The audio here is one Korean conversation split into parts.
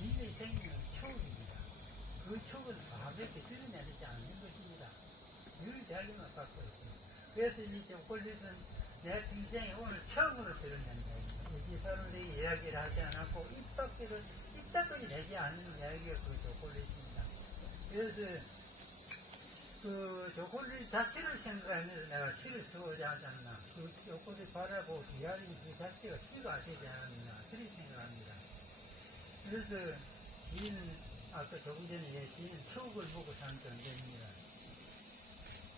인생이 생기는 추억입니다. 그 추억은 가볍게 드러내지 않는 것입니다. 유일하게만 갖고 있습니다. 그래서 이 초콜릿은 내 평생에 오늘 처음으로 드러낸다. 기사로 내 이야기를 하지 않았고 입밖까지 내지 않는 이야기가 그 초콜릿입니다. 그래서 그 초콜릿 자체를 생각하면서 내가 시를 쓰고자 하지 않나. 그 초콜릿 바라보고 기다리는 그 자체가 시가 되지 않았나. 그렇게 생각합니다. 그래서 시인은 아까 조금 전에 시인은 추억을 보고 사는 존재입니다.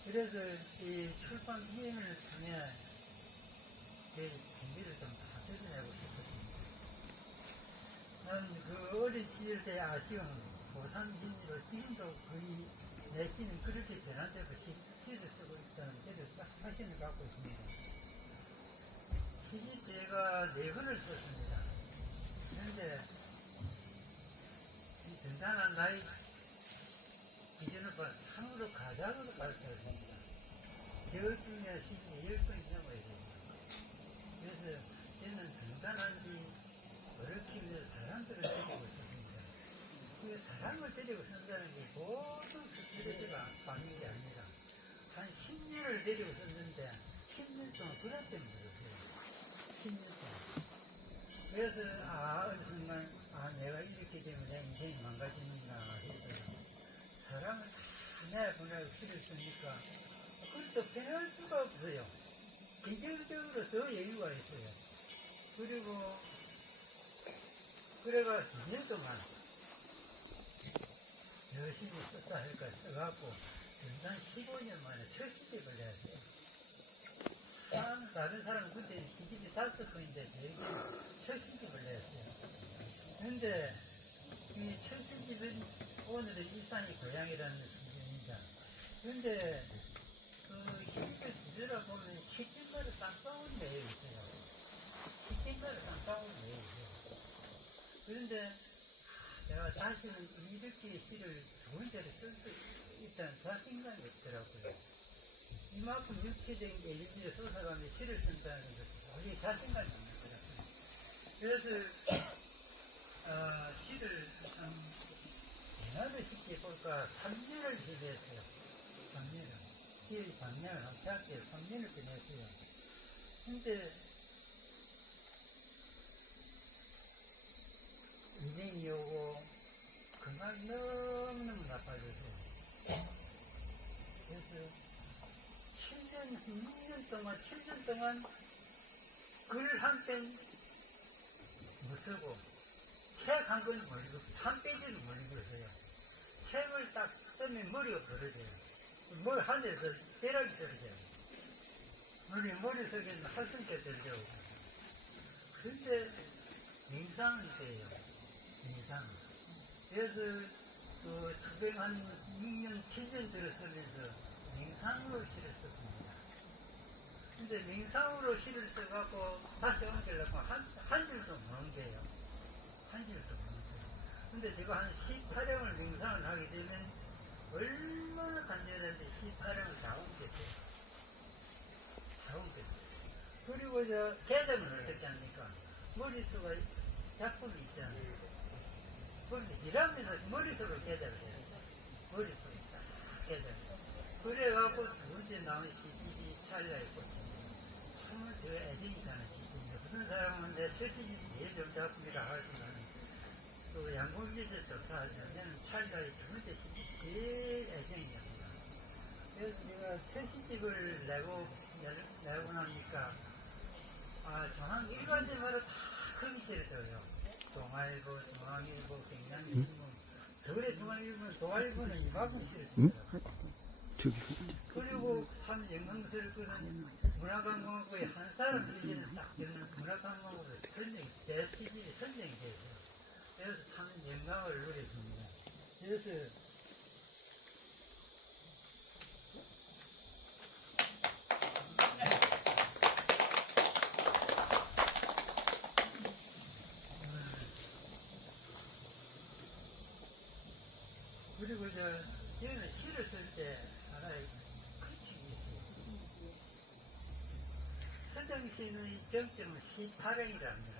그래서 이 출판 기행을 통해 제 준비를 좀 다 드러내고 싶었습니다. 나는 그 어린 시절 때 아쉬운 고산신으로 지금도 거의 내 시는 그렇게 변한데도 시를 쓰고 있다는 저도 확신을 갖고 있습니다. 시집 제가 4권을 썼습니다. 그런데 이 든든한 나이 기준을 봐 상으로 가장으로 발표했습니다. 저 중에 시집이 10권이 넘어야 됩니다. 그래서 저는 든든한지 어렵기는 사람들을 데리고 있었습니다. 그 사람을 데리고 쓴다는 게 보통 스트레스가 받는 게 아니라 한 10년을 데리고 썼는데 10년 동안 그것 때문에 그러세요. 10년 동안. 그래서 어느 순간 내가 이렇게 되면 내 인생이 망가지는구나 해서 사람을 다 내보내고 시를 쓰니까 그것도 변할 수가 없어요. 긍정적으로 더 여유가 있어요. 그리고 그래가 2년 동안 열심히 썼다 할까 써갖고 연단 15년 만에 첫 시집을 냈어요. 다른 사람은 그때 시집이 5건인데 저에게는 첫 시집을 냈어요. 그런데 이 첫 시집은 오늘의 일산이 고향이라는 시집입니다. 그런데 그 시집을 뒤돌아보면 시집마다 깜빡은 내용이 있어요. 시집마다 깜빡은 내용이 있어요. 그런데 내가 다시는 이렇게 시를 좋은 대로 쓸 수 있다는 자신감이 없더라고요. 이만큼 육체적인 엘리지에 쏟아가며 시를 쓴다는 것은 도저히 자신감이 없더라고요. 그래서 시를 대낮에 볼까 3년을 지냈어요. 3년을. 시의 작년을 함께 3년을 지냈어요. 근데 인생이 오고 그날 너무너무 나빠졌어요. 그래서 7년 동안 글 한 편 못 쓰고 책 한 권을 못 읽고 3페이지를 못 읽었어요. 책을 딱 쓰면 머리가 벌어져요. 뭘 하늘에서 대락이 떨어져요. 머리 속에는 할성대 떨어져요. 그런데 맹상은 돼요. 맹상. 그래서 그 특별 한 2년, 7년 들어서면서 맹상으로 시를 썼습니다. 근데 맹상으로 시를 써갖고 다시 옮기려고 한 줄도 못 옮겨요. 한 줄도 못 옮겨요. 근데 제가 한 18형을 맹상을 하게 되면 얼마나 간절한데 18형을 다 옮겼어요. 다 옮겼어요. 그리고 개정을 어떻게 합니까? 머릿속에 작품이 있잖아요. 일하면서 머릿속으로 개정을 해요. 머릿속에 딱 개정. 그래갖고 두 번째 나온 시집이 찰나의 꽃입니다. 정말 제가 애정이 가는 시집입니다. 무슨 사람은 내 첫 시집이 제일 좋은 작품이라 하지만 또 양궁기술 좋다 하지만 저는 찰나의 두 번째 시집이 제일 애정이 갑니다. 그래서 제가 첫 시집을 내고 나니까 중앙 일간지마다 다 크기시를 줘요. 동아일보, 중앙일보, 경향신문, 서울의 중앙일보는 동아일보는 이만큼 실었어요. 그리고 참 영광스러울 것은 문화관광학부의 한 사람 일기는 딱 되는 문화관광학부의 제 시집이 선정이 됐어요. 그래서 참 영광을 누렸습니다. 그래서 그리고 저는 시를 쓸 때 하나의 규칙이 있어요. 서정시의 정점은 18행이랍니다.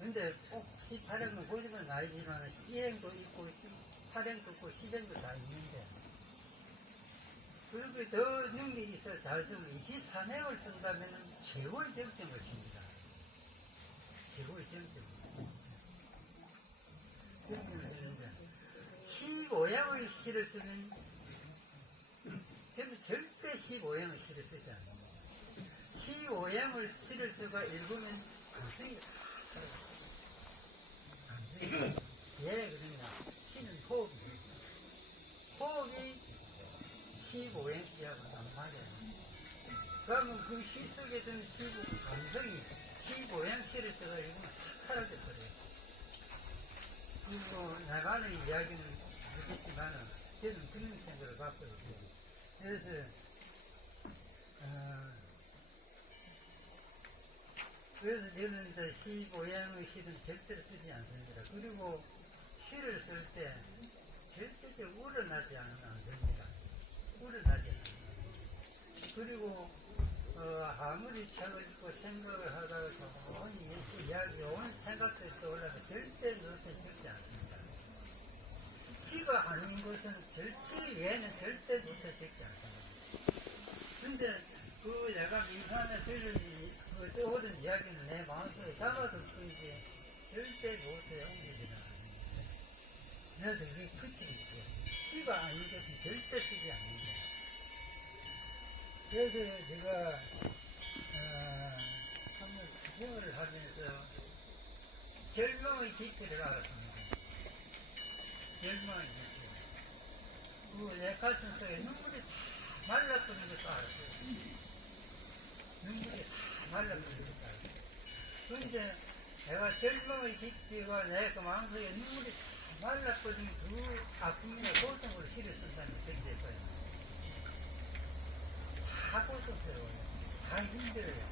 근데 꼭 시파령은 보시면 알지만 시행도 있고 파령도 있고 시행도 다 있는데 그렇게 더 능력이 있어 잘 쓰면 24행을 쓴다면 최고의 정점을 씁니다. 최고의 정점. 정점을 쓰는데 15행의 시를 쓰면 저는 절대 15행의 시를 쓰지 않아요. 15행의 시를 쓰고 읽으면 감성이 왜 그러냐. 시는 호흡이. 호흡이 15행시하고 안 맞아요. 그러면 그 시 속에 든 감성이 15행시를 써가 읽으면 싹 사라져버려요. 그리고 나만의 이야기는 모르겠지만은 저는 그런 생각을 갖고 있어요. 그래서 저는 이제 15행의 시는 절대로 쓰지 않습니다. 그리고 시를 쓸 때 절대로 우러나지 않으면 됩니다. 우러나지 않습니다. 그리고 아무리 책을 읽고 생각을 하다가 좋은 이야기, 좋은 생각들이 떠올라도 절대 그것은 적지 않습니다. 시가 아닌 것은 절대 외에는 절대부터 적지 않습니다. 근데 그 내가 민산에 들은 떠오른 이야기는 내 마음속에 담아둘 뿐이지 절대 못해 옮기지는 않습니다. 그래서 이게 끝이 있어요. 시가 아닌 것은 절대 쓰지 않는다. 그래서 제가 한번 수행을 하면서 절망의 깊이를 알았습니다. 절망의 깊이. 내 가슴 속에 눈물이 다 말라버린 것도 알았어요. 눈물이 다 말라버린 것도 알았어요. 그런데 내가 절망의 깊이가 내 그 마음속에 눈물이 다 말라버린 그 아픔이나 고통으로 시를 쓴다는 견디할 거예요. 다 고통스러워요. 다 힘들어요.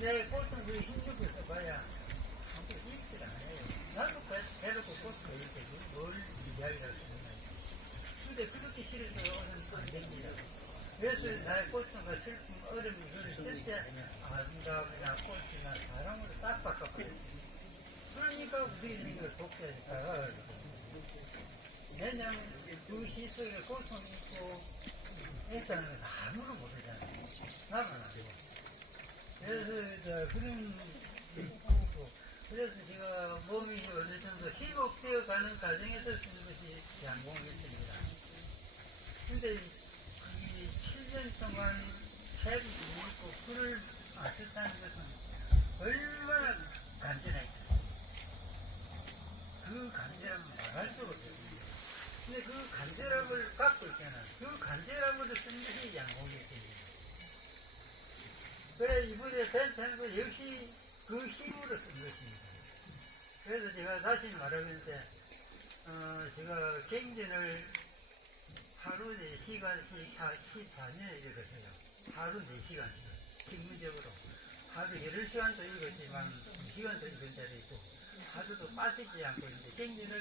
내 고통, 그 힘들고 있어봐야 아무것도 힘들 안 해요. 나도 배로고 고통을 이렇게 뭘 이야기를 하시나요? 근데 그렇게 시를 써오는 건 됩니다. 그래서 나의 고통과 슬픔, 어려움이 그를 쓸때 아름다움이나 꽃이나 사랑으로 딱 바꿔버려요. 그러니까 우리는 이걸 독자에 다가가거든요. 왜냐면 그 시 속에 고통이 있고 애쓰는 건 아무도 모르잖아요. 나만 알고. 그래서 그런 있고 그래서 제가 몸이 어느 정도 회복되어 가는 과정에서 쓰는 것이 양공이었습니다. 근데 이 7년 동안 책을 읽고 글을 안 썼다는 것은 얼마나 간절했어요. 그 간절함은 말할 수가 없어요. 근데 그 간절함을 갖고 있잖아요. 그 간절함으로 쓴 것이 양공이었습니다. 그래, 이번에 된 거 역시 그 힘으로 쓴 것입니다. 그래서 제가 다시 말하는데, 제가 경전을 하루 4시간씩 14년을 읽었어요. 하루 4시간씩. 직무적으로. 하루 8시간도 읽었지만 2시간도 읽은 자도 있고, 하루도 빠지지 않고 있는데, 경전을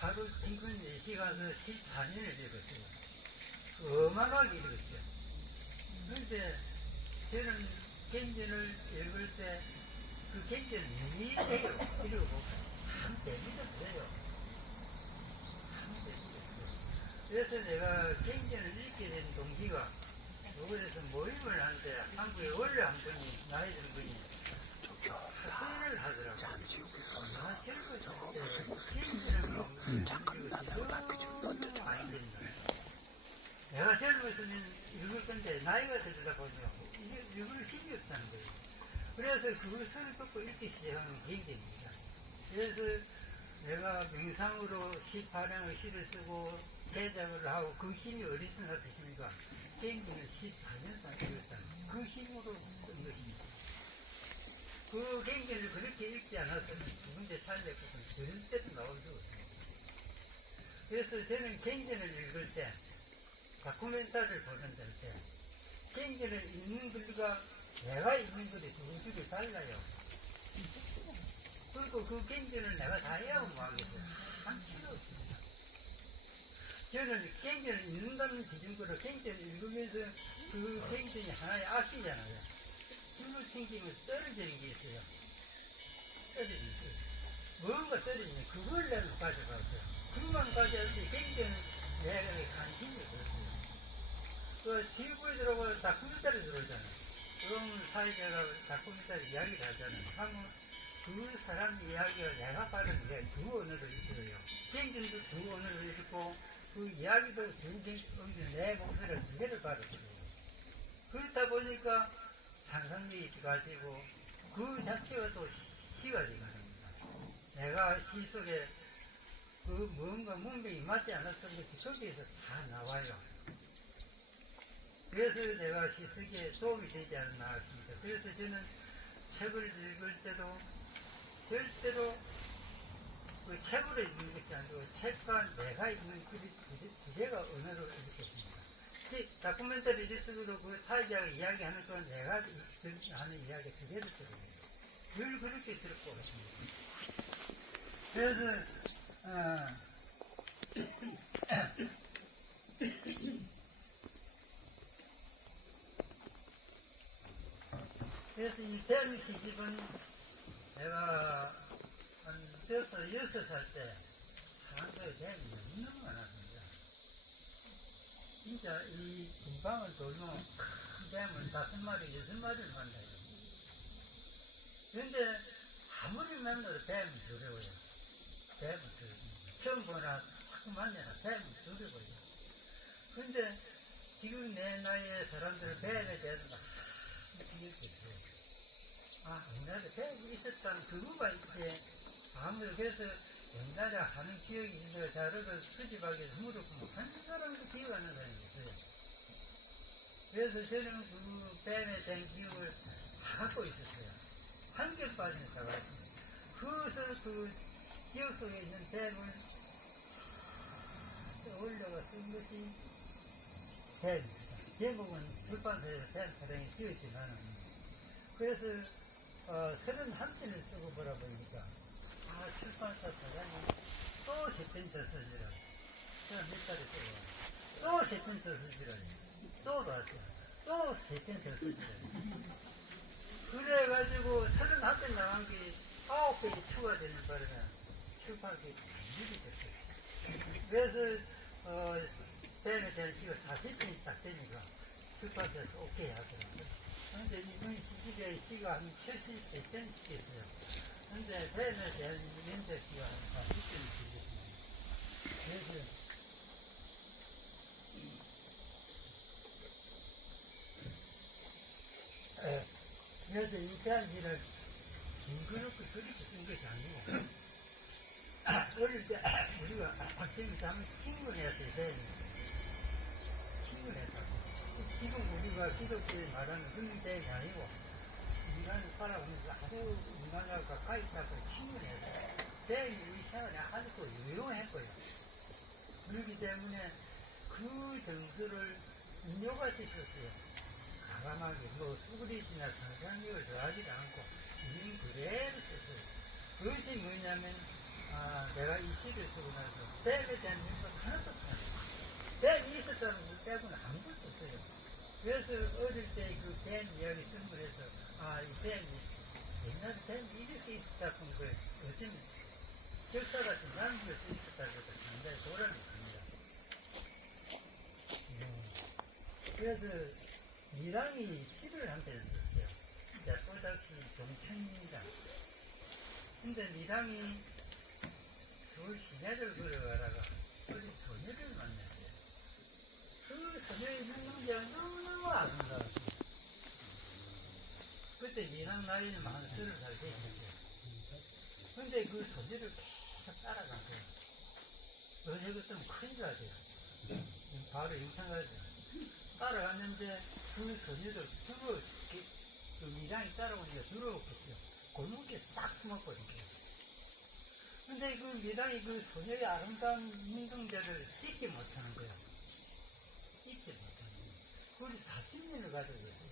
하루 평균 4시간에서 14년을 읽었어요. 어마어마하게 읽었죠. 그런데 저는 경전을 읽을 때 그 경전을 미리해요. 읽어보고 참 재미도 없어요. 참 재미도 없어요. 그래서 내가 경전을 읽게 된 동기가 이곳에서 모임을 하는데 한국에 원래 한 분이 나이 든 분이 사회를 하더라고요. 아, 젊었을 때 경전을 읽는 것이 너무 많이 된다. 내가 젊었으면 읽을 건데 나이가 들다 보니까 읽을 힘이 없다는 거예요. 그래서 그것을 듣고 읽기 시작하는 계기입니다. 그래서 내가 명상으로 18행의 시를 쓰고 제작을 하고 그 힘이 어디서 나타십니까? 경전을 14년 동안 읽었다는 그 힘으로 쓴 것입니다. 그 경전을 그렇게 읽지 않았으면 두 번째 살릴 것은 절대로 나올 수 없습니다. 그래서 저는 경전을 읽을 때 다큐멘터리를 보는 때 경전을 읽는 글과 내가 읽는 글이 두개 달라요. 그리고 그 경전을 내가 다 해야 뭐하겠어요? 참 필요 없습니다. 저는 경전을 읽는다는 기준으로 경전을 읽으면서 그 경전이 하나의 악기잖아요. 힘을 챙기면 떨어지는 게 있어요. 떨어지지. 뭔가 떨어지면 그걸 내가 가져가고요. 그것만 가져갈 때 굉장히 내가 관심이 없어요. 그 TV에 들어가면 다큐멘터리 들어오잖아요. 그러면 사회자가 다큐멘터리 이야기를 하잖아요. 하면 그 사람 이야기가 내가 받은 게 두 언어를 읽어요. 경전도 두 언어를 읽고 그 이야기도 굉장히 내 목소리를 두 개를 받았어요. 그렇다 보니까 상상력이 가지고 그 자체가 또 시가 되는 겁니다. 내가 시 속에 그 뭔가 문맥이 맞지 않았던 것이 거기에서 다 나와요. 그래서 내가 시 쓰기에 도움이 되지 않았나 싶습니다. 그래서 저는 책을 읽을 때도 절대로 그 책으로 읽는 것이 아니고 책과 내가 읽는 주제가 언어로 읽겠습니다. 다큐멘터리 리스트도 그 사회자가 이야기하는 건 내가 하는 이야기 그대로 들어요. 늘 그렇게 들을 것 같습니다. 그래서 그래서 이 대한 시집은 내가 한 6살 때 상한도에 대한이 너무너무 많았습니다. 진짜 이 금방을 돌면 큰 뱀을 5마리, 6마리를 만나요. 그런데 아무리 만나도 뱀은 두려워요. 뱀은 두려워요. 처음 보나 자꾸 만나나 뱀은 두려워요. 그런데 지금 내 나이의 사람들은 뱀에 대해서 막 기억했어요. 아, 옛날에 뱀이 있었다는 그거가 있지. 아무래도 그래서 옛날에 하는 기억이 있어요. 자료를 수집하기 위해서 물어보면 한 사람도 기억 안 나는 사람이 있어요. 그래서 저는 그 뱀에 대한 기억을 다 갖고 있었어요. 한결 빠진 사과였습니다. 그래서 그 기억 속에 있는 뱀을 올려가 쓴 것이 뱀입니다. 제목은 출판사에서 뱀 사랑이 지었지만 그래서 31편을 쓰고 보라 보니까 출판사 사장이 또 세편째 쓰지라고 제가 몇 달에 쓰고 또 세편째 쓰지라고 또 왔어요. 또 세편째 쓰지라고 그래가지고 31편 나간 게 9편이 추가되는 바람에 출판사에 일이 됐어요. 그래서 뱀에 대한 시가 40편이 딱 되니까 출판사에서 오케이 하더라고요. 근데 이번 시집에 시가 한 70편 있어요. 근데 뱀에 대한 연재 시가 한 40편이 되겠습니다. 그래서 이 대한지를 징그럽게 그렇게 쓴 것이 아니고 어릴 때 우리가 학생이 하면 친근했어요. 뱀이 친근했다고. 지금 우리가 기독교에 말하는 그런 뱀이 아니고 인간을 살아오면서 아주 인간과 가까이 있다고 친근해서 뱀이 우리 생활에 아주 유용했고요. 그렇기 때문에 그 정서를 인용할 수 있었어요. 과감하게 수그리지나 상상력을 더하지도 않고 이미 그대로 썼어요. 그것이 뭐냐면 내가 이 시를 쓰고 나서 뱀에 대한 생각 하나도 없어요. 뱀이 있었다는 것 빼고는 아무것도 없어요. 그래서 어릴 때 그 뱀 이야기 선물해서 이 뱀이 옛날에 뱀이 이렇게 있었다는 걸 요즘 역사 같은 남기를 수 있었다는 것도 상당히 보람이 있습니다. 그래서 미랑이 시를 한 편을 썼어요. 또다시 종천입니다. 근데 미랑이 서울 시내를 걸어가다가 어린 소녀를 만났어요. 그 소녀의 눈동자가 너무너무 아름다웠어요. 그때 미랑 나이는 한 30살 됐었어요. 근데 그 소녀를 계속 따라간 거예요. 어제 그때는 큰일 나죠. 바로 영창가죠. 따라갔는데 그 소녀를 그 미랑이 따라오니까 들어오겠어요. 골목에 딱 숨어버린 거예요. 근데 그 미랑이 그 소녀의 아름다운 눈동자를 씻지 못하는 거예요. 씻지 못하는 거예요. 그걸 40년을 가지고 있어요.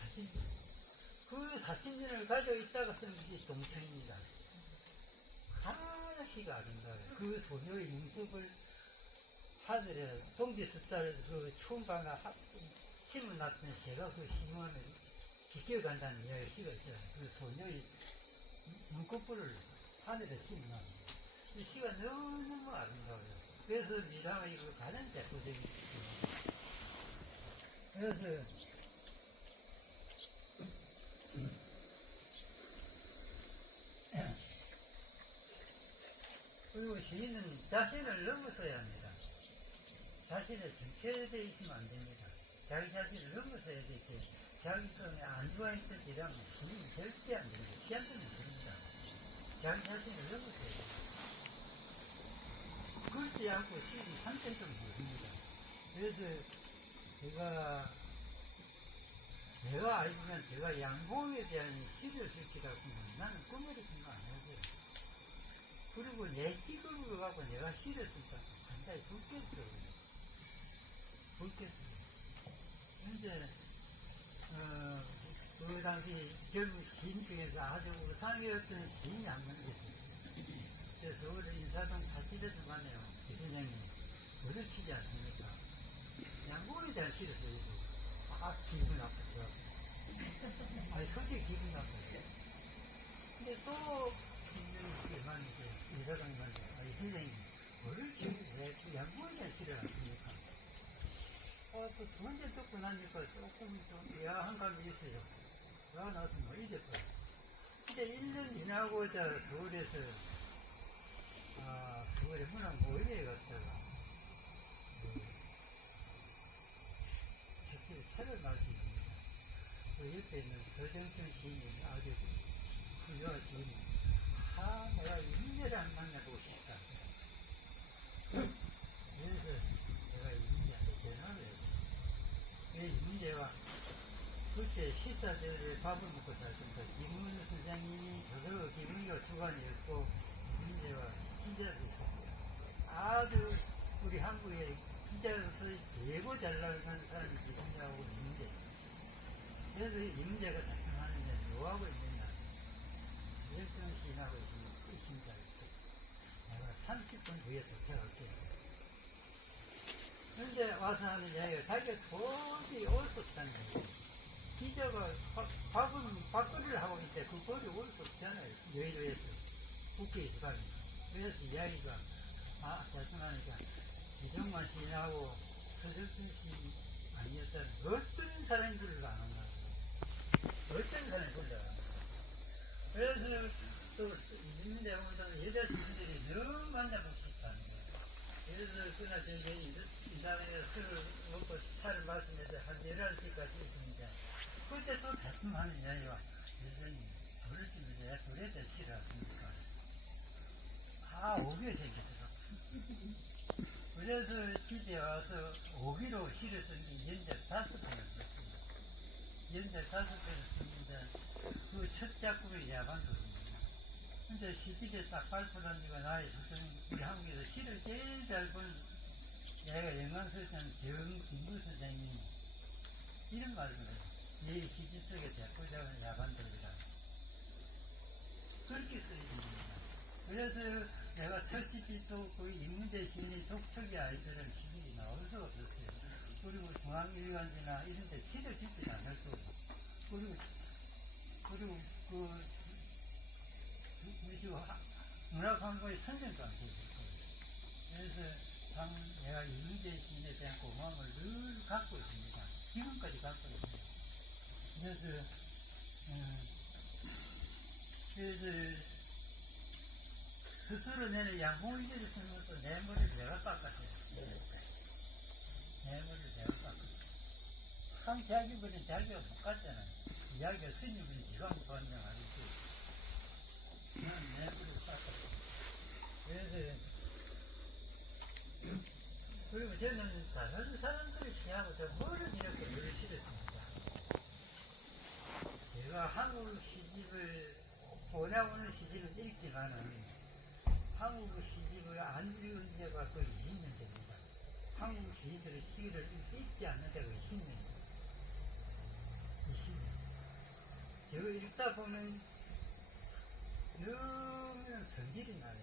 40년. 그 40년을 가지고 있다가 쓴 것이 동창입니다. 하나씩가 아름다워요. 그 소녀의 눈썹을 하늘에 동지 숫자를 그 추운 밤에 힘을 났더니 제가 그 심으면 기겨간다는 이야기가 있어요. 그 소녀의 눈꺼풀을 하늘에 심는 이 시가 너무너무 아름다워요. 그래서 미랑의 그 가장 대표적인 시입니다. 그래서 그리고 시인은 자신을 넘어서야 합니다. 자신에 정체되어 있으면 안 됩니다. 자기 자신을 넘어서야 되지. 자기 손에 안주가 있을지라면 시인은 절대 안 됩니다. 시한테는 됩니다. 자기 자신을 넘어서야 됩니다. 그렇지 않고 시인이 한때좀 모릅니다. 그래서 내가 알지만 제가 양봉에 대한 시를 쓸지라고 하면 나는 꿈을 생각 안 하고요. 그리고 내 직업을 갖고 내가 시를 쓴다. 간단히 좋겠어요. 좋겠어요. 근데, 그 당시 젊은 시인 중에서 아주 우상이었던 시인이 한 분 계셨어요. 그래서 서울 인사동 사실에서 만나요. 그 선생님이 어르치지 않습니까? 양봉에 대한 시를 써요. 아, 기분 나쁘죠. 아니, 솔직히 기분 나쁘죠. 근데 또, 김정일만 이제, 이사장님한테, 아, 이 선생님, 뭐를 지금 왜 양보에 대한 시를 하십니까? 또 두 번째 듣고 나니까 조금 좀 의아한 감이 있어요. 와, 나도 뭐 잊었어요. 근데 1년 지나고자 서울에서, 서울에 문학 모임에 갔다가, 책을 책을 말씀드립니다. 그 옆에 있는 서정천 시인이 아주 훌륭한 시인이, 내가 임재를 한 만나보고 싶다. 그래서 내가 임재한테 전화를 했어요. 이 임재와 그때 식사들을 밥을 먹고 살던가 김문우 선생님이 저서 김문우가 주관이었고 임재와 기자도 있었어요. 아주 우리 한국의 기자로서 최고 잘 나가는 사람이 김문우하고 임재. 그래서 임재가 작성하는데 뭐하고 있느냐. 일정 시인하고 있으면 끝인다 했어. 내가 30분 뒤에 도착할게요. 근데 와서 하는 이야기가 자기가 도저히 올 수 없다는 거예요. 기자가 밥거리를 하고 있는데 그 거리 올 수 없잖아요. 여의도에서. 국회에서 가니까. 그래서 이야기가, 죄송하니까 이정만 시인하고 서정순 시인 아니었다는 어떤 사람들을 안 한다. 어떤 사람들을 안 한다. 그래서 또 있는데 보면 여자 시인들이 너무 만나보고 싶다는 거예요. 그래서 그날 저녁에 인사동에 술을 먹고 차를 마시면서 한 11시까지 있습니다. 그때 또 말씀하는 이야기가 선생님 어르신들 내가 도래자 시를 하십니까? 오기가 생겼더라고요. 그래서 집에 와서 오기로 시를 쓴지 연작 5편을 썼습니다. 연작 5편을 썼는데 그 첫 작품이 야반도입니다. 근데 시집에 딱 발표단지가 나의 선생님, 우리 한국에서 시를 제일 잘 본 내가 영광설정 정진구 선생님이 이런 말을 해요. 내 시집 속에 대표작은 야반도이다. 그렇게 쓰입니다. 그래서 내가 첫 시집도 그 인문대 시인의 독촉의 아이들은 시집이 나올 수가 없었어요. 그리고 중앙일간지나 이런 데 시를 짓지 않을 거고. 그리고 문학한국의 선정도 안 되었어요. 그래서 참 내가 이문재 시인에 대한 고마움을 늘 갖고 있습니다. 지금까지 갖고 있습니다. 그래서 스스로 내는 양봉일기를 쓰는 것도 내 머리를 내가 깎았어요. 내 머리를 내가 깎았어요. 참 자기분이 자기가 못 갔잖아요. 이야기가 스님분이 지가 못 갔냐 말이지. 나는 내 머리를 깎았어요. 그래서 그리고 저는 다른 사람들을 시하고 저 뭐를 이렇게 글을 실었습니다. 제가 한국 시집을 오냐오는 시집을 읽지만은 한국 시집을 안 읽은 데가 거의 20년 됩니다. 한국 시인들의 시를 읽지 않는 데가 20년. 20년. 제가 읽다 보면 너무 성질이 나요.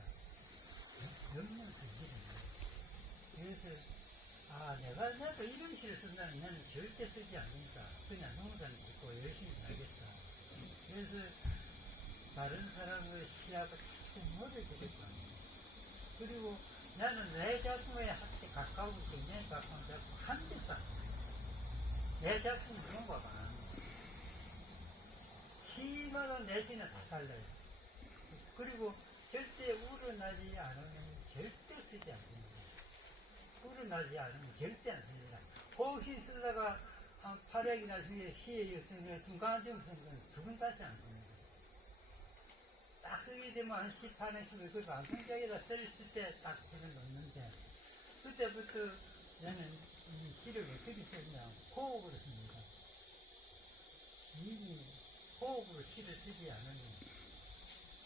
너무 성질이 나요. 그래서 내가 이런 시를 쓴다면 나는 절대 쓰지 않는다. 그냥 농사는 짓고 열심히 살겠다. 그래서 다른 사람의 시야가 자꾸 멀어지겠다. 그리고 나는 내 작품에 한테 가까운 내 작품 자꾸 한대 쌓아. 내 작품 그런 거 봐. 시마다 내 시는 다 달라요. 그리고 절대 우러나지 않으면 절대 쓰지 않습니다. 우러나지 않으면 절대 안 씁니다. 혹시 쓰다가 한 800이나 시에 있으면 중간쯤 쓰면 두분 다시 안 씁니다. 딱 쓰게 되면 한 18회, 10회, 그 방송장에다 쓸 때 딱 해서 놓는데, 그때부터 나는 이 시를 어떻게 쓰냐, 호흡으로 씁니다. 이미 호흡으로 시를 쓰지 않으면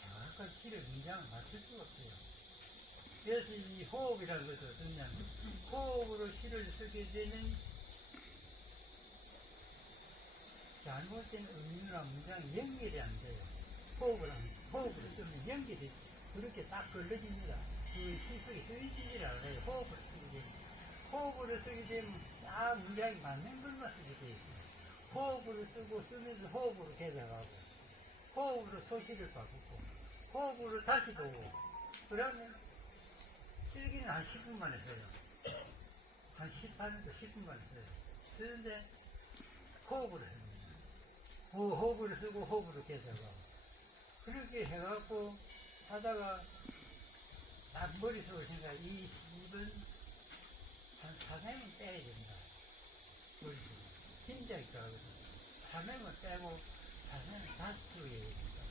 정확한 시를 문장을 맞출 수가 없어요. 그래서 이 호흡이라는 것은 어떠냐면, 호흡으로 시를 쓰게 되는 잘못된 의미나 문장이 연결이 안 돼요. 호흡으로 쓰면 연결이 그렇게 딱 걸러집니다. 그 시 속에 쓰이지를 않아요. 호흡으로 쓰게 되면. 호흡으로 쓰게 되면 딱 문장이 맞는 것만 쓰게 돼 있어요. 호흡으로 쓰고 쓰면서 호흡으로 개정하고, 호흡으로 소시를 바꾸고, 호흡으로 다시 보고, 그러면 쓰기는 한 10분 만에 써요. 한 18분에서 10분 만에 써요. 쓰는데 호흡으로 씁니다. 호흡으로 쓰고 호흡으로 개정하고. 그렇게 해갖고 하다가 딱 머릿속에 생각, 이 시집은 한 4명은 빼야 된다. 머릿속에. 힘장이 있거든. 4명은 빼고 4명은 다시 쓰어야 된다.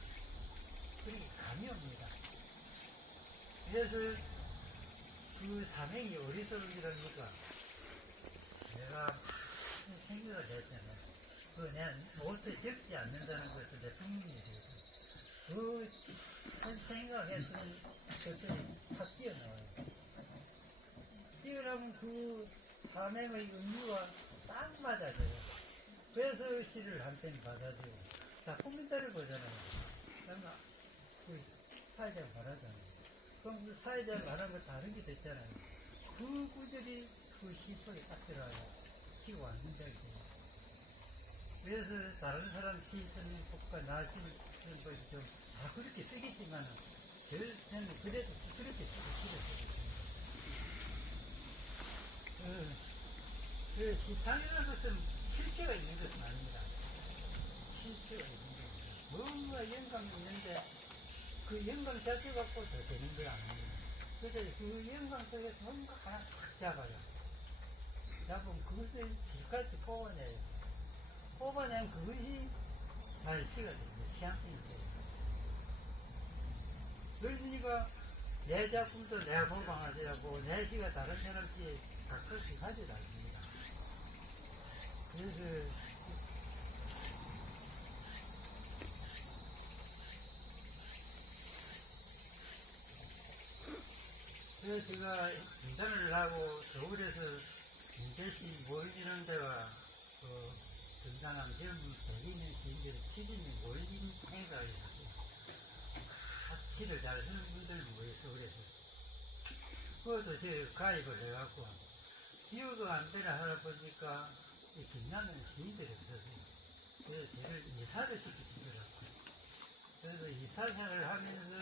그러니까 감이 옵니다. 그래서 그 4명이 어디서입니까? 내가 생각을 했잖아요. 그냥 못해 적지 않는다는 것을 내 승리이 되거든. 한 생각했으면 그때 확 뛰어나와요. 뛰어나면 그 사명의 의미와 딱 맞아져요. 그래서 시를 한편 받아들이고. 자, 코멘터를 보잖아요. 그러면 그 사회자가 말하잖아요. 그럼 그 사회자가 말한 거 다른 게 됐잖아요. 그 구절이 그 시 속에 딱 들어와요. 시가 완전히 돼요. 그래서 다른 사람 시 쓰는 것과 나 시 쓰는 것이 좀 다 그렇게 쓰겠지만 저는 그래도 그렇게 시를 쓰겠습니다. 시상이라는 것은 실체가 있는 것은 아닙니다. 실체가 있는 겁니다. 뭔가 영감이 있는데 그 영감 자체 갖고 더 되는 건 아닙니다. 그래서 그 영감 속에서 뭔가 하나 탁 잡아요. 잡으면 그것을 길까지 뽑아내요. 뽑아낸 그것이 잘 시가 됩니다. 시향성이 돼요. 그러니까 내 작품도 내가 보방하더라고 내 시가 다른 사람 시에 가깝게 가지도 않습니다. 그래서 제가 인턴을 하고 서울에서 인재시 모이는 데와 그 등산한 젊은 100인 시인들 70인 모이는 행사를 했어요. 시를 잘 쓰는 분들 모여서 그래서 그것도 제가 가입을 해갖고 기후가 안 되나 하다 보니까 김나는 시인들이 없었어요. 그래서 저를 이사를 시키더라고요. 그래서 이사를 하면서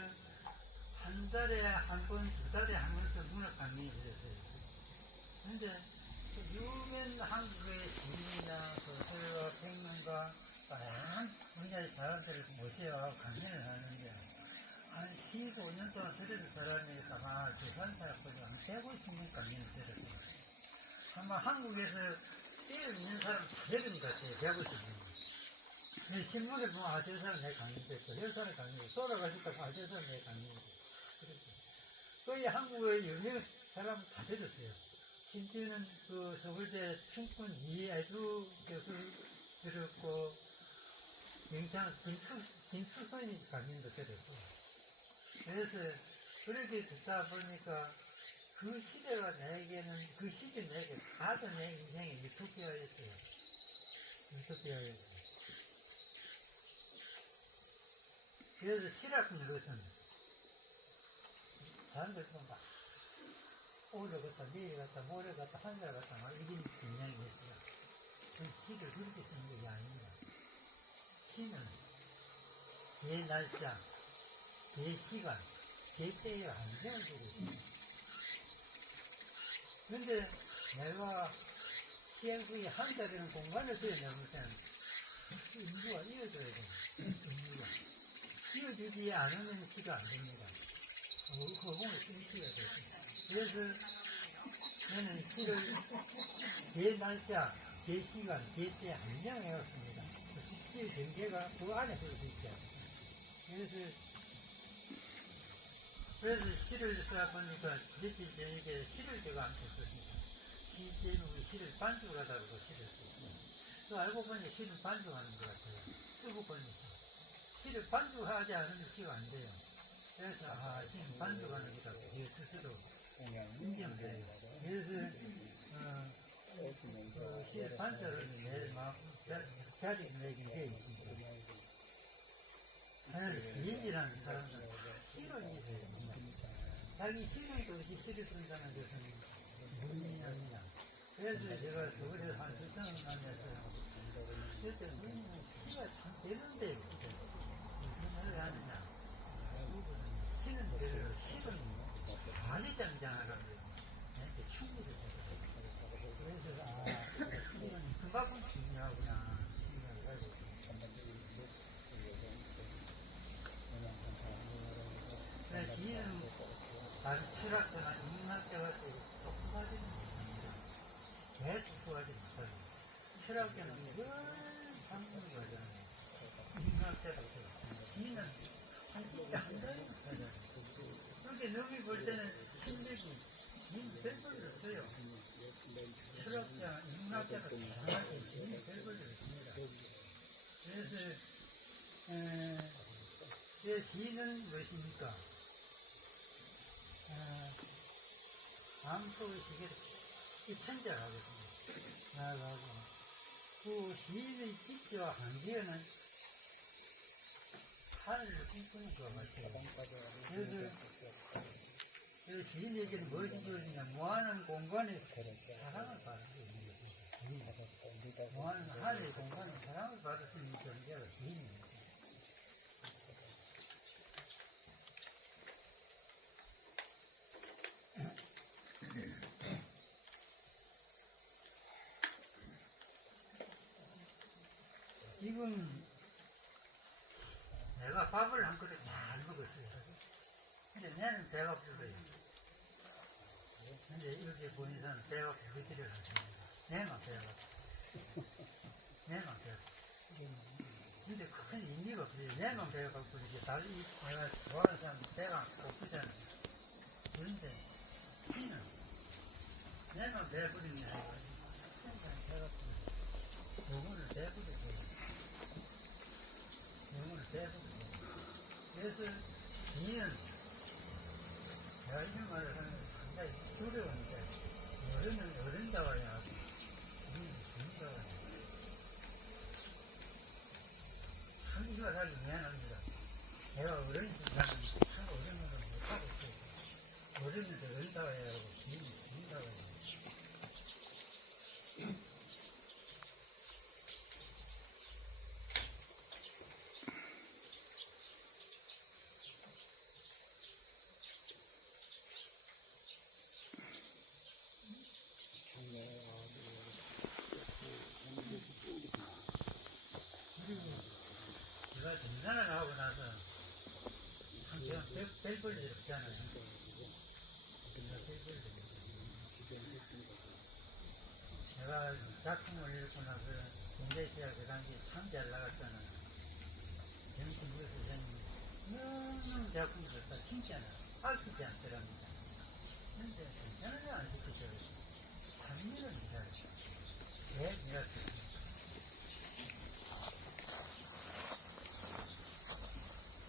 한 달에 한 번, 두 달에 한 번씩 문학 강연이 들었어요. 근데 유명 한국의 시인이나 소설가, 평론가 다양한 분야의 사람들을 모셔와 강연을 하는데 한 15년 동안 들은 사람이 아마 대산 사람보다 한 150년 강연을 들었어요. 아마 한국에서 제일 있는 사람 다 들은 것 같아요. 150년. 신문에 보면 저 사람 내 강연 됐고, 저 사람 강연 됐고, 돌아가셨다고 저 사람 내 강연 됐고. 그랬어요. 거의 한국의 유명 사람 다 들었어요. 심지어는 그 서울대 춘권 이해주 교수 들었고, 영창 김수선이 강연도 들었고. 그래서 그렇게 듣다 보니까 그 시대가 내게는 그 시대 내게 다도 내 인생에 유토피아였어요. 유토피아였어요. 그래서 시라는 것은 사람들 보면 막 오래갔다 내려갔다 모래갔다 한살갔다 막 이런 경향이 있어요. 그 시를 그렇게 쓰는 것이 아닙니다. 시는 제 날짜, 제 시간, 제 때에 한정을 두고 있습니다. 근데 내가 CNV에 한 달이는 공간을 들여내볼 때는 인류가 이어줘야 돼요. 인류가. 이어주지 않으면 시가 안 됩니다. 허공을 쓰기가 돼요. 그래서 저는 시를 제 날짜, 제 시간, 제 때에 한정해왔습니다. 시의 경계가 그 안에 설 수 있게. 그래서 시를 쓰다 보니까 며칠 전에 시를 제가 안 썼습니다. 시 제목이 시를 반죽하다고 시를 썼어요. 또 알고 보니 시는 반죽하는 것 같아요. 쓰고 보니까. 시를 반죽하지 않으면 시가 안 돼요. 그래서, 시는 반죽하는 거다. 제 스스로 인정돼요. 그래서, 시의 반죽을 내일 막 자리를 내긴 돼 있습니다. 시인이라는 사람들은 시를 있어야 됩니다. 자기 시를 시를 쓴다는 것은 무슨 의미냐. 그래서 제가 서울에 한 2,000원 만났어요. 그때 부인은 시가 참 되는데, 무슨 말을 하느냐. 시는 별로, 시는 관리장장하라고요. 이렇게 충분히 되더라고요. 그래서, 시는 그만큼 중요하구나. 생각을 하고 있습니다. 시인은 다른 철학자나 인문학자 같은 똑똑하지는 못합니다. 계속 좋아하지 못하고. 철학자는 늘 방송을 하잖아요. 인문학자 같은 시인은 한 진짜 한 달이 못하잖아요. 그렇게 넘이 볼 때는 힘들기, 별볼을 써요. 철학자, 인문학자가 다양하게 별볼을 씁니다. 그래서, 제 시인은 무엇입니까? 다음 속의 시계를 천절하거든요. 나아가고, 그 시인의 지혜와 한계는 하늘을 꿈꾸는 것과 같아요. 그래서 시인에게는 무엇이 주어지냐, 무한한 공간에 사랑을 받을 수 있는 것입니다. 무한한 하늘의 공간에 사랑을 받을 수 있는 존재가 시인입니다. 지금 내가 밥을 한 그릇 잘 먹었어요. 근데 내는 배가 불러요. 근데 이렇게 보니까 배가 부르기를 하십니다. 내만 배가 근데 큰 의미가 없어요. 내만 배가 부르지. 다른 내가 좋아하는 사람 배가 고프잖아요. 그런데 시는 내만 배 부르는 게 아니고 항상 배가 부르죠. 영혼을 배부르죠. 그래서 시는 제가 이런 말을 하는 게 상당히 두려우니까 어른은 어른다워야 하고 시인은 시인다워야 하고 참 이 말 하기 미안합니다. 제가 어른인 사람은 참 어른으로 못하고 있어요. 어른은 어른다워야 하고 시인은 시인다워야 하고 제가 등산을 하고 나서 참 제가 별 볼 일 없잖아요. 제가 작품을 읽고 나서 군대시작 그 당시에 참 잘 나갔잖아요. 정신부 선생님이 너무 작품이 좋다 칭찬을 아끼지 않더랍니다. 근데 칭찬을 안 시키셔요. 장면을 기다렸어요. 미웠어요.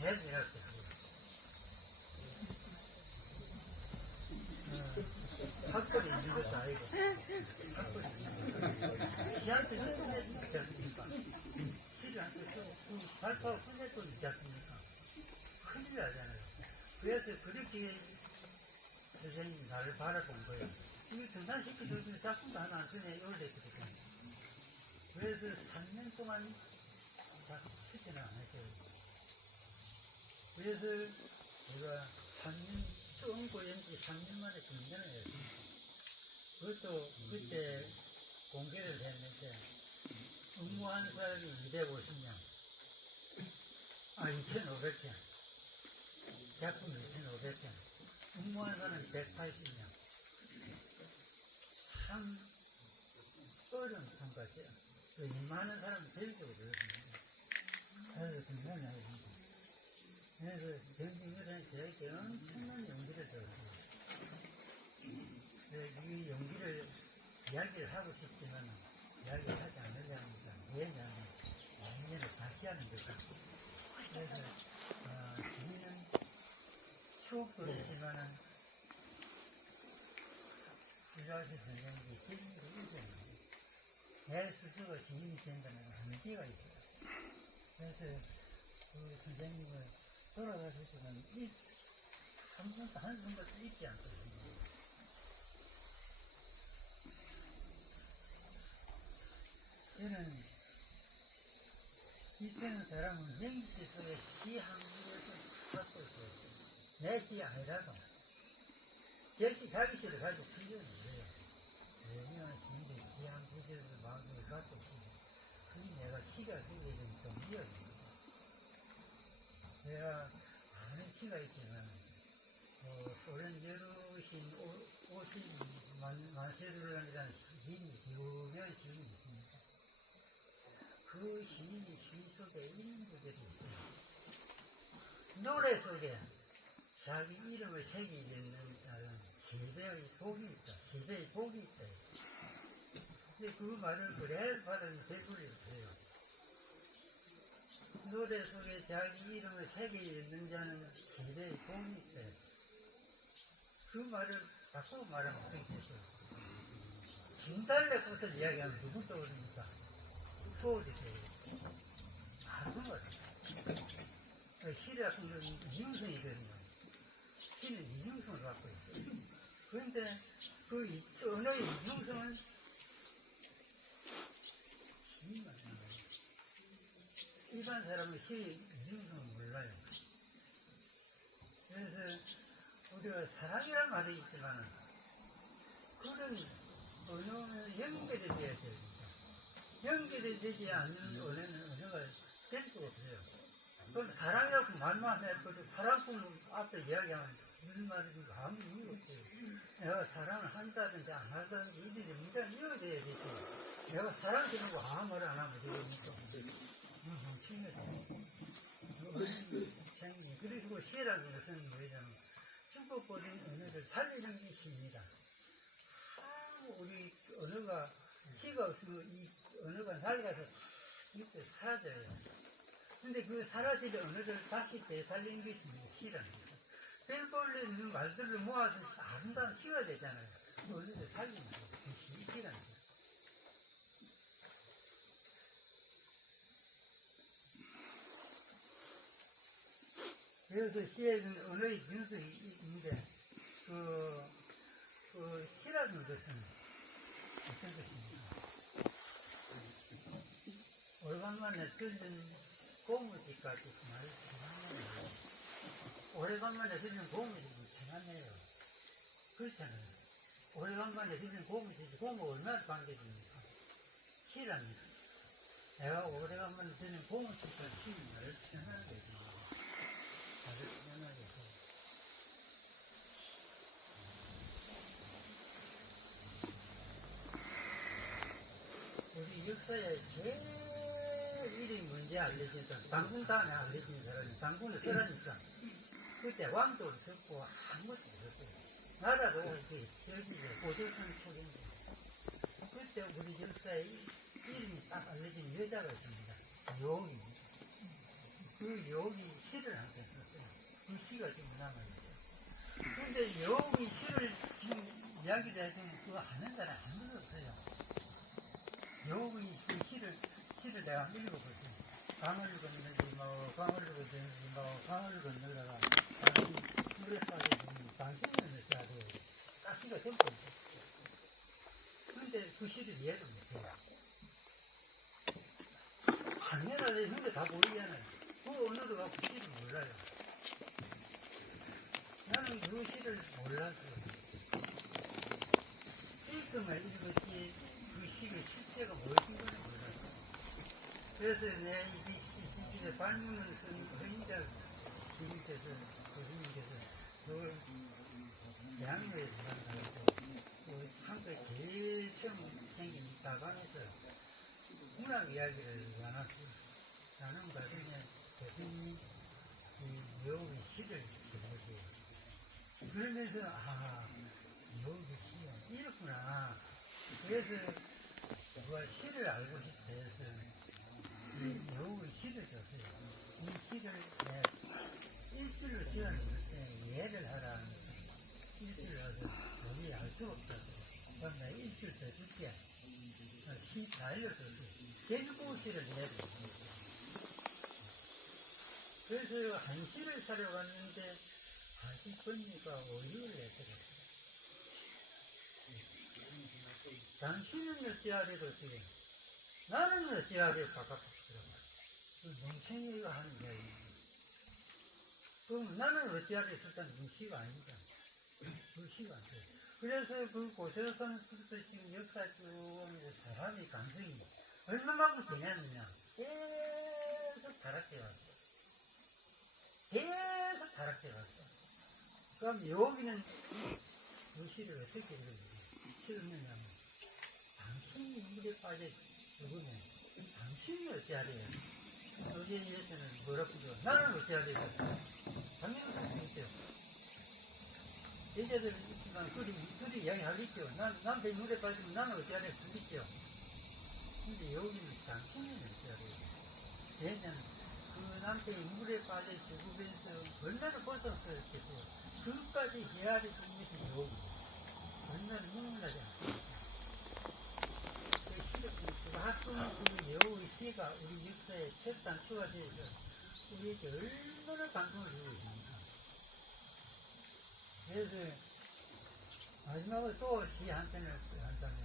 미웠어요. 학벌이 있는 것도 아니고 학벌이 있는 것도 아니고 시한테 손해도 있지 않습니까? 시한테 발표하고 손해도 있지 않습니까? 큰일 나잖아요. 그래서 그렇게 선생님이 나를 바라본 거예요. 이거 등산시켜주면 작품도 하나 안 쓰네 이랬거든요. 그래서 3년 동안 작품 추천을 안 했어요. 그래서 제가 3년, 처음 고연지 3년 만에 중단을 했습니다. 그것도 그때 공개를 했는데, 응모한 사람이 250명, 2,500편, 작품 2,500편, 응모한 사람이 180명. 참 어려운 평가죠. 그 많은 사람이 대리적으로 그렇습니다. 그래서 중단을 했습니다. 그래서 정진교사는 저에게 엄청난 용기를 줬어요. 이 용기를 이야기를 하고 싶지만 이야기를 하지 않으려 합니다. 왜냐하면 완전히 과시하는 거죠. 그래서 지금은 추억도 있지만은 유라시 선생님이 진리로 일어납니다. 내 스스로가 주인이 된다는 한계가 있어요. 그래서 그 선생님을 돌아가셨지만 한순간도 잊지 않거든요. 저는 이때는 사람은 명기 속에 시 한 구에서 갖고 있어요. 내 시 아니라도 자기 시를 가지고 필요는 없어요. 왜냐하면 시인들이 시 한 구절을 마음속에 갖고 있어요. 그게 내가 시가 되게 된 동기였습니다. 내가 아는 시가 있지만 소련 여루신 만세르란이라는 유명한 시인이 있습니다. 그 시인이 시 속에 이런 구절이 있어요. 노래 속에 자기 이름을 새기는 지배의 복이 있다. 지배의 복이 있다. 근데 그 말을 그래 받은 대부분이 없어요. 노래 속에 자기 이름을 새기는 자는 지배의 복이 있다. 그 말을 바꾸고 말하면 어떻게 되죠? 진달래부터 이야기하면 누구 떠오릅니까? 소리세요. 그 말이에요. 시라 쓰는 이중성이거든요. 시는 이중성을 갖고 있어요. 그런데 그 언어의 이중성은 시인만 하는 거예요. 일반 사람은 시의 이중성을 몰라요. 그래서 우리가 사랑이라는 말이 있지만 그런 언어는 연결이 돼야 됩니다. 연결이 되지 않는 언어는 언어가 될 수가 없어요. 그럼 사랑이라고 말만 해. 사랑꾼 앞에 이야기하면 무슨 말인지 아무 이유가 없어요. 내가 사랑을 한다든지 안 한다든지 이들이 문제가 이어져야 되지. 내가 사랑하는 거 아무 말 안 하면 되겠니까. 그리고 시라는 것은 뭐냐면 축복받은 언어를 살리는 게 시입니다. 우리 언어가 시가 없으면 이 언어가 낡아서 이때 사라져요. 근데 그 사라질 언어를 다시 되살리는 게 시라는 거죠. 벨벌레 있는 말들을 모아서 아름다운 시가 되잖아요. 그 언어를 살리는 거예요. 그 시라는 거죠. 그래서 시에는 언어의 진수이 있는데, 시라는 것은 어떤 것입니까? 오래간만에 들은 고무집까지 그 말이 생각나네요. 오래간만에 들은 고무집이 생각나네요. 그렇잖아요. 오래간만에 들은 고무집이 고무 얼마나 반겨집니까? 시랍니다. 내가 오래간만에 들은 고무집과 시는 나를 편안하게 해줍니다. 나를 편안하게 해줍니다. 우리 역사에 제일 이름이 뭔지 알려진 사람, 당군 다음에 알려진 사람이 당군을 쓰라니까 그때 왕도를 듣고 아무것도 없었어요. 나라도 이렇게 고조선 초경제. 그때 우리 역사에 이름이 딱 알려진 여자가 있습니다. 여옥입니다. 그 여옥이 시를 한 편 썼어요. 그 시가 지금 남아있어요. 그런데 여옥이 시를 지금 이야기를 해주면 그거 아는 사람 아무도 없어요. 여옥이 그 시를 내가 읽어보세요. 강을 건너지 뭐, 강을 건너지 뭐, 강을 건너다가 물에 빠져주면 당신을 넣어야 돼요. 딱 시가 전부 있어요. 그런데 그 시를 이해를 못해요. 당연하게 근데 다 모르잖아요. 그 언어도 갖고 시를 몰라요. 시를 몰라서 읽으면 읽었지 그 시의 실제가 무엇인 걸 몰랐어. 그래서 내 이 집에 발문을 쓴 행자 주님께서 교수님께서 대학로에서 만나고 한국에 제일 처음 생긴 다방에서 문학 이야기를 나눈 과정에 교수님이 이 여우의 시를 들으세요. 그러면서 여우의 시야 이렇구나. 그래서 누가 시를 알고 싶다 해서 이 여우의 시를 줬어요. 이 시를 내가 일주일로 지었는데 이해를 하라. 일주일 와서 도저히 알 수 없다고. 그럼 내가 일주일 더 줄게. 시 다 알려줬어요. 제주도시를 내야 돼. 그래서 한 시를 사러 갔는데 아직 번니가 오류를 내더라고요. 당신은 어찌하래도 어찌해. 나는 어찌하래 바꿔보시더라고요. 그 멍청이가 하는 이야기예요. 그럼 나는 어찌하래 일단 시가 아닙니다. 그 시가 안 돼요. 그래서 그 고세로서부터 지금 역사 쭉 사람의 감성이 얼마만큼 되냐느냐. 계속 타락해 왔어. 계속 타락해 왔어. 그럼 여기는 그 시를 어떻게 읽느냐면 당신이 물에 빠져 죽으면 당신이 어찌하래요. 여기에 의해서는 뭐라고 그러죠? 나는 어찌하래요. 당연히 당신이죠. 여자들 있지만 둘이 이야기하겠죠. 남편이 물에 빠지면 나는 어찌하래 죽겠죠. 근데 여기는 당신은 어찌하래요. 왜냐면 그 남편이 물에 빠져 죽으면서 얼마나 고통스럽겠어요. 그것까지 헤아려 준 것이 여기. 얼마나 눈물나지 않습니까? 그 학종 그 여우의 시가 우리 역사에 책단수가 되어서 우리에게 얼마나 감동을 주고 있습니까? 그래서 마지막으로 또 시 한 편을 한다면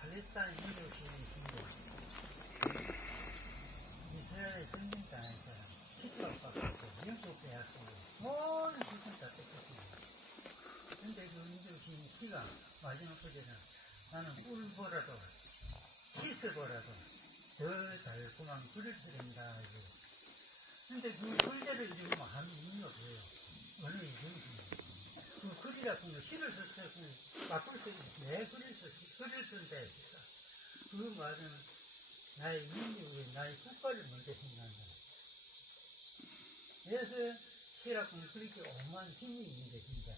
팔레스타인 민족 시인인데 이스라엘의 전쟁 당한 사람 치트박받고 영국 빼앗고 모든 시선 다 뺏겼습니다. 근데 그 민족 시인 시가 마지막 부제는 나는 꿀보라도 치스보라도 더 달콤한 꿀을 드린다. 근데 그 글자를 읽으면 한 의미가 없어요. 어느 이정입니다. 그 글이라 그 시를 썼을 바꿀 수 있는 내 글을 쓴다 했어. 그 말은 나의 민족의 나의 국가를 먼저 생각한다. 그래서 시라고는 그렇게 오만 힘이 있는 게 진짜.